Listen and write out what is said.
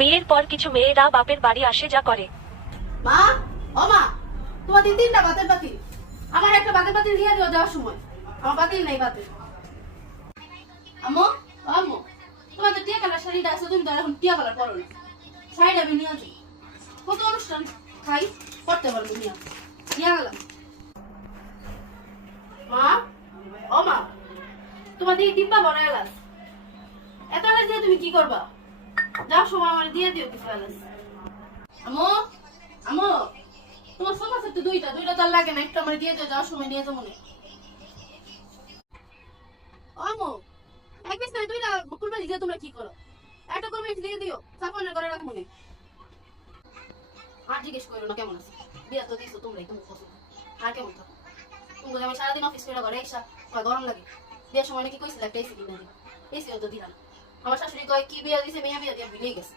বিয়ের পর কিছু মেয়েরা বাপের বাড়ি আসে যা করে। মা, ও মা, তোমার তিনটা বাতের বাতিল। আমার একটা বাতের বাতিল দিয়ে দিও যাওয়ার সময়। আমার বাতিল নেই বাতিল। আম্মু, আম্মু, তোমার তো টিয়া কালার শাড়িটা আছে, তুমি তো এখন টিয়া কালার পরো না। শাড়িটা আমি নিয়ে যাই। কত অনুষ্ঠান খাই করতে পারবো নিয়ে গেলাম। মা, ও মা, তোমার দিকে ডিব্বা বড় এলাচ। এত এলাচ দিয়ে তুমি কি করবা? যাও সময় আমার দিয়ে দিও কিছু এলাচ। আম্মু, আম্মু, তোমার সোফা সেট তো দুইটা তো আর লাগে না, একটু আমার দিয়ে দিও, যাওয়ার সময় নিয়ে যাবো মনে। আম্মু, এক পিস নয় দুইটা কুরবানি দিয়ে তোমরা কি করো? একটা কুরবানি দিয়ে দিও, সাফনের করে রাখবো মনে। আর জিজ্ঞেস করো না কেমন আছে, বিয়া তো দিছো তোমরাই, তুমি পছন্দ। আর কেমন থাকো তুমি? আমি সারাদিন অফিস করে ঘরে এসা আমার গরম লাগে। বিয়ের সময় নাকি কইছিল একটা এসি কিনে দিই, এসিও তো দিলাম। আমার শাশুড়ি কয় কি বিয়া দিছে, মেয়া বিয়া দিয়ে ভুলেই গেছে।